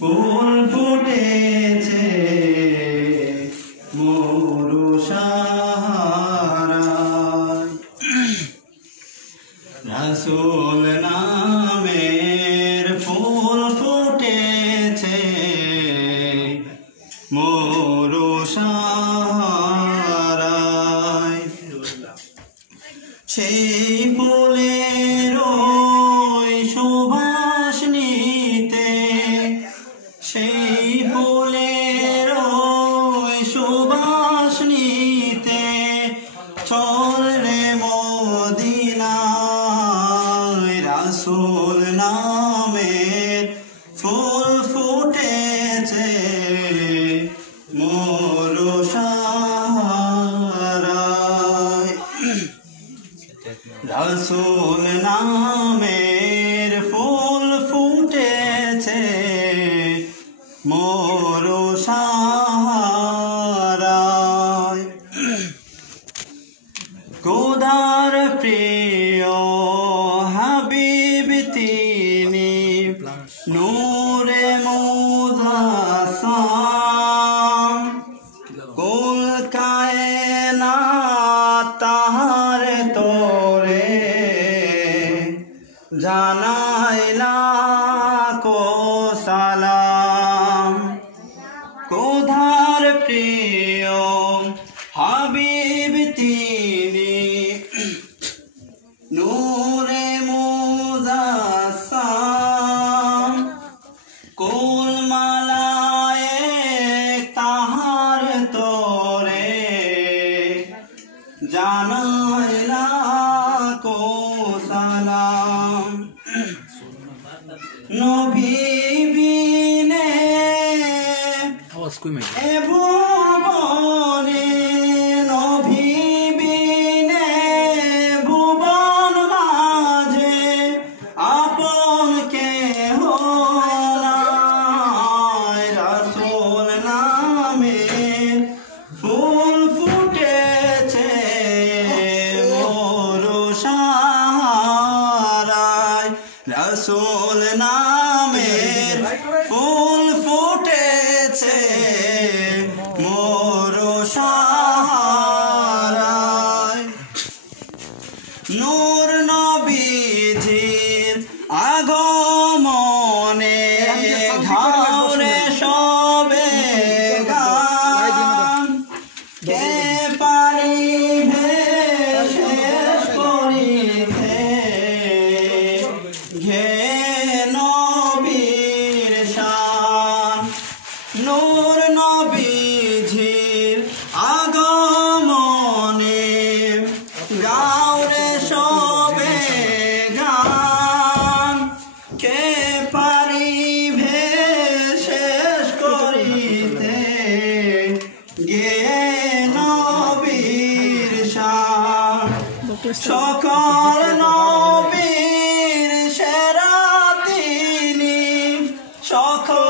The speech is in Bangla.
ফুল ফুটেছে মরু সাহারায়, রাসূল নামের ফুল ফুটেছে মরু সাহারায়। সেই ফুলের সুবাস নিতে, সেই ফুলের সুবাস নিতে চল রে মদিনায়, রাসূল নামের ফুল ফুটেছে মরু সাহারায়। রাসূল নামের ফুল ফুটেছে মরু সাহারায়। খোদার প্রিয় হাবিব তিনি, নূরে মুজাসসাম, কুল কায়নাত তাহার তোরে জানাই লাখো সালাম। খোদার প্রিয় হাবিব তিনি, নূরে মুজাসসাম, কুল মালায়েক তাহার তোরে জানাই লাখো সালাম। নবী বিনে এ ভুবনে, নবী বিনে ভুবন মাঝে আপন কেহ নাই, রাসূল নামের ফুল ফুটেছে মরু সাহারায়, রাসূল নামের ফুল ফুটেছে মরু সাহারায়। নূর নবীজির আগমনে ঘাওরে সবে গান, কে পারিবে শেষ করিতে ঘে নবীর শান। নূর নবীজির আগমনে গাওরে সবে গান, কে পারিবে শেষ করিতে গে নবীর শান। সকল নবীর সেরা তিনি, সকল